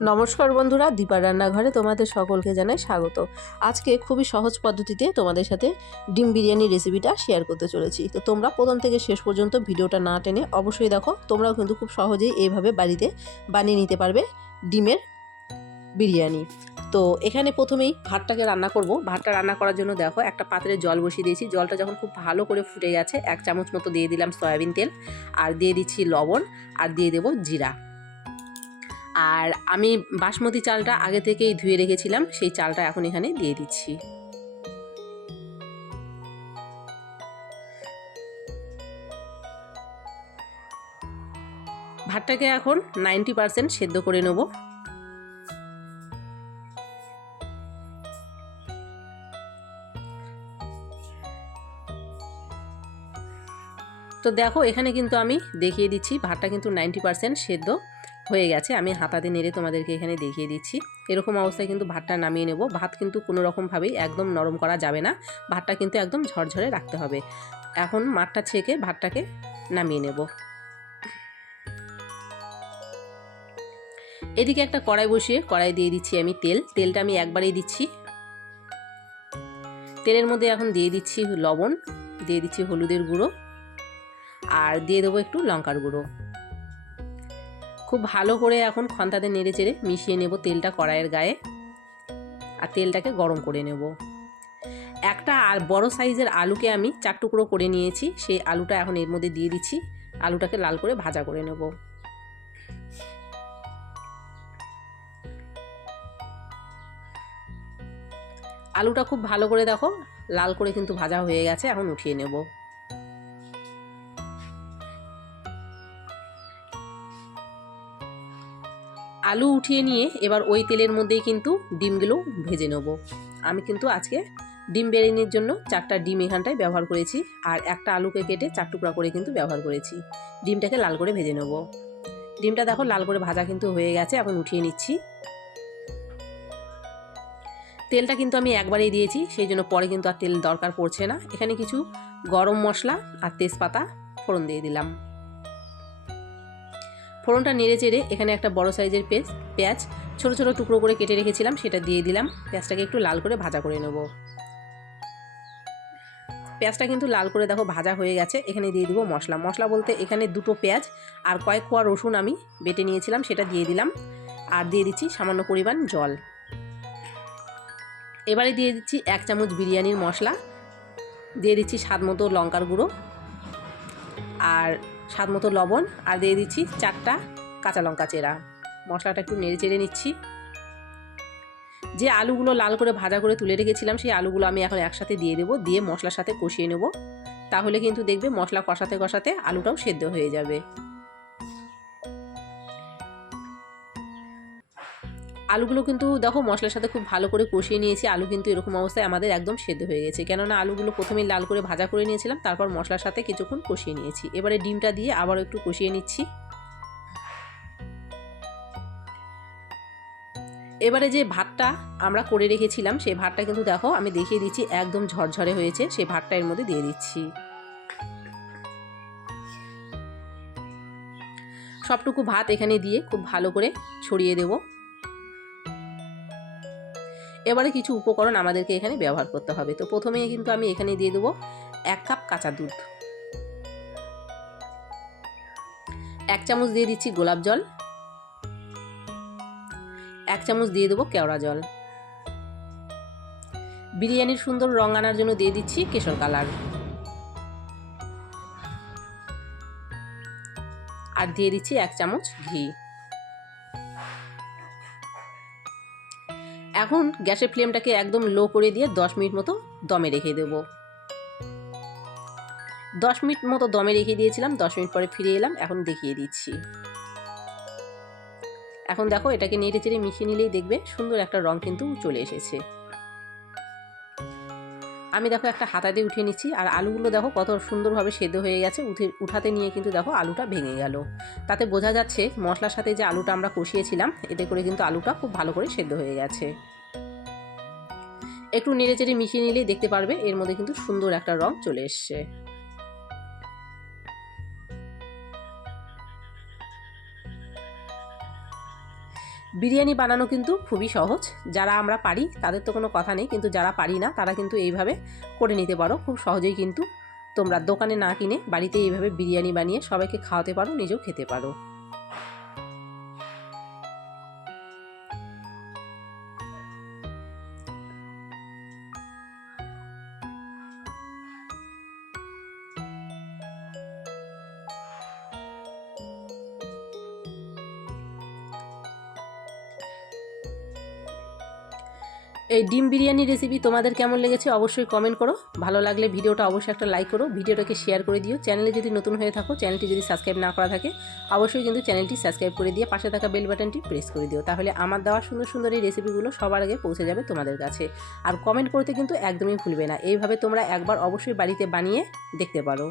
নমস্কার বন্ধুরা, দীপার রান্নাঘরে তোমাদের সকলকে জানাই স্বাগত। আজকে খুবই সহজ পদ্ধতিতে তোমাদের সাথে ডিম বিরিয়ানি রেসিপিটা শেয়ার করতে চলেছি। তো তোমরা প্রথম থেকে শেষ পর্যন্ত ভিডিওটা না টেনে অবশ্যই দেখো। তোমরাও কিন্তু খুব সহজেই এইভাবে বাড়িতে বানিয়ে নিতে পারবে ডিমের বিরিয়ানি। তো এখানে প্রথমেই ভাতটাকে রান্না করব। ভাতটা রান্না করার জন্য দেখো একটা পাত্রে জল বসিয়ে দিয়েছি। জলটা যখন খুব ভালো করে ফুটে গেছে 1 চামচ মতো দিয়ে দিলাম সয়াবিন তেল, আর দিয়ে দিচ্ছি লবণ, আর দিয়ে দেবো জিরা। আর আমি বাসমতি চালটা আগে থেকেই ধুয়ে রেখেছিলাম, সেই চালটা এখন এখানে দিয়ে দিচ্ছি। ভাতটাকে এখন 90% সেদ্ধ করে নেব। তো দেখো এখানে কিন্তু আমি দেখিয়ে দিচ্ছি ভাতটা কিন্তু 90% সেদ্ধ হয়ে গেছে। আমি হাতাতে নেড়ে তোমাদেরকে এখানে দেখিয়ে দিচ্ছি। এরকম অবস্থায় কিন্তু ভাতটা নামিয়ে নেব। ভাত কিন্তু কোনো রকমভাবেই একদম নরম করা যাবে না, ভাতটা কিন্তু একদম ঝরঝরে রাখতে হবে। এখন মাঠটা ছেঁকে ভাতটাকে নামিয়ে নেব। এদিকে একটা কড়াই বসিয়ে কড়াই দিয়ে দিচ্ছি আমি তেলটা আমি একবারেই দিচ্ছি। তেলের মধ্যে এখন দিয়ে দিচ্ছি লবণ, দিয়ে দিচ্ছি হলুদের গুঁড়ো, আর দিয়ে দেবো একটু লঙ্কার গুঁড়ো। খুব ভালো করে এখন খন্তাতে নেড়ে চেড়ে মিশিয়ে নেব তেলটা কড়াইয়ের গায়ে, আর তেলটাকে গরম করে নেব। একটা আর বড় সাইজের আলুকে আমি 4 টুকরো করে নিয়েছি, সেই আলুটা এখন এর মধ্যে দিয়ে দিচ্ছি। আলুটাকে লাল করে ভাজা করে নেব। আলুটা খুব ভালো করে দেখো লাল করে কিন্তু ভাজা হয়ে গেছে, এখন উঠিয়ে নেব। আলু উঠিয়ে নিয়ে এবার ওই তেলের মধ্যেই কিন্তু ডিমগুলো ভেজে নেব। আমি কিন্তু আজকে ডিম বিরিয়ানির জন্য 4টা ডিম এখানটায় ব্যবহার করেছি, আর একটা আলুকে কেটে 4 টুকরা করে কিন্তু ব্যবহার করেছি। ডিমটাকে লাল করে ভেজে নেব। ডিমটা দেখো লাল করে ভাজা কিন্তু হয়ে গেছে, এখন উঠিয়ে নিচ্ছি। তেলটা কিন্তু আমি একবারেই দিয়েছি, সেই জন্য পরে কিন্তু আর তেল দরকার পড়ছে না। এখানে কিছু গরম মশলা আর তেজপাতা ফোড়ন দিয়ে দিলাম। ফোড়নটা নেড়ে চেড়ে এখানে একটা বড় সাইজের পেঁয়াজ ছোট ছোট টুকরো করে কেটে রেখেছিলাম, সেটা দিয়ে দিলাম। পেঁয়াজটাকে একটু লাল করে ভাজা করে নেব। পেঁয়াজটা কিন্তু লাল করে দেখো ভাজা হয়ে গেছে। এখানে দিয়ে দিব মশলা বলতে এখানে 2টো পেঁয়াজ আর কয়েক কোয়া রসুন আমি বেটে নিয়েছিলাম, সেটা দিয়ে দিলাম। আর দিয়ে দিচ্ছি সামান্য পরিমাণ জল। এবারে দিয়ে দিচ্ছি 1 চামচ বিরিয়ানির মশলা, দিয়ে দিচ্ছি স্বাদ মতো লঙ্কার গুঁড়ো, আর স্বাদ মতো লবণ, আর দিয়ে দিচ্ছি 4টা কাঁচা লঙ্কা চেরা। মশলাটা একটু নেড়ে চেড়ে নিচ্ছি। যে আলুগুলো লাল করে ভাজা করে তুলে রেখেছিলাম, সেই আলুগুলো আমি এখন একসাথে দিয়ে দেবো, দিয়ে মশলার সাথে কষিয়ে নেব। তাহলে কিন্তু দেখবে মশলা কষাতে কষাতে আলুটাও সেদ্ধ হয়ে যাবে। আলুগুলো কিন্তু দেখো মশলার সাথে খুব ভালো করে কষিয়ে নিয়েছি। আলু কিন্তু এরকম অবস্থায় আমাদের একদম সেদ্ধ হয়ে গেছে, কেননা আলুগুলো প্রথমেই লাল করে ভাজা করে নিয়েছিলাম, তারপর মশলার সাথে কিছুক্ষণ কষিয়ে নিয়েছি। এবারে ডিমটা দিয়ে আবারও একটু কষিয়ে নিচ্ছি। এবারে যে ভাতটা আমরা করে রেখেছিলাম, সেই ভাতটা কিন্তু দেখো আমি দেখিয়ে দিচ্ছি একদম ঝরঝরে হয়েছে। সেই ভাতটা এর মধ্যে দিয়ে দিচ্ছি। সবটুকু ভাত এখানে দিয়ে খুব ভালো করে ছড়িয়ে দেব। এবারে কিছু উপকরণ আমাদেরকে এখানে ব্যবহার করতে হবে। তো প্রথমেই কিন্তু আমি এখানে দিয়ে দেবো 1 কাপ কাঁচা দুধ, 1 চামচ দিয়ে দিচ্ছি গোলাপ জল, 1 চামচ দিয়ে দেবো কেওড়া জল, বিরিয়ানির সুন্দর রং আনার জন্য দিয়ে দিচ্ছি কেশর কালার, আর দিয়ে দিচ্ছি 1 চামচ ঘি। এখন গ্যাসের ফ্লেমটাকে একদম লো করে দিয়ে 10 মিনিট মতো দমে রেখে দেব। 10 মিনিট মতো দমে রেখে দিয়েছিলাম। 10 মিনিট পরে ফিরে এলাম, এখন দেখিয়ে দিচ্ছি। এখন দেখো এটাকে নেড়ে চেড়ে মিশিয়ে নিলেই দেখবে সুন্দর একটা রং কিন্তু চলে এসেছে। আমি দেখো একটা হাতা দিয়ে উঠিয়ে নিচ্ছি, আর আলুগুলো দেখো কত সুন্দরভাবে সেদ্ধ হয়ে গেছে। উঠাতে নিয়ে কিন্তু দেখো আলুটা ভেঙে গেল। তাতে বোঝা যাচ্ছে মশলার সাথে যে আলুটা আমরা কষিয়েছিলাম, এতে করে কিন্তু আলুটা খুব ভালো করে সেদ্ধ হয়ে গেছে। একটু নেড়ে চেড়ে মিশিয়ে নিলেই দেখতে পারবে এর মধ্যে কিন্তু সুন্দর একটা রং চলে এসছে। বিরিয়ানি বানানো কিন্তু খুবই সহজ, যারা আমরা পারি তাদের তো কোনো কথা নেই, কিন্তু যারা পারি না তারা কিন্তু এইভাবে করে নিতে পারো। খুব সহজেই কিন্তু তোমরা দোকানে না কিনে বাড়িতে এইভাবে বিরিয়ানি বানিয়ে সবাইকে খাওয়াতে পারো, নিজেও খেতে পারো। এই ডিম বিরিয়ানি রেসিপি তোমাদের কেমন লেগেছে অবশ্যই কমেন্ট করো। ভালো লাগলে ভিডিওটা অবশ্যই একটা লাইক করো, ভিডিওটাকে শেয়ার করে দিও। চ্যানেলে যদি নতুন হয়ে থাকো, চ্যানেলটি যদি সাবস্ক্রাইব না করা থাকে অবশ্যই কিন্তু চ্যানেলটি সাবস্ক্রাইব করে দিয়ে পাশে থাকা বেল বাটনটি প্রেস করে দিও। তাহলে আমার দেওয়া সুন্দর সুন্দর এই রেসিপিগুলো সবার আগে পৌঁছে যাবে তোমাদের কাছে। আর কমেন্ট করতে কিন্তু একদমই ভুলবে না। এইভাবে তোমরা একবার অবশ্যই বাড়িতে বানিয়ে দেখতে পারো।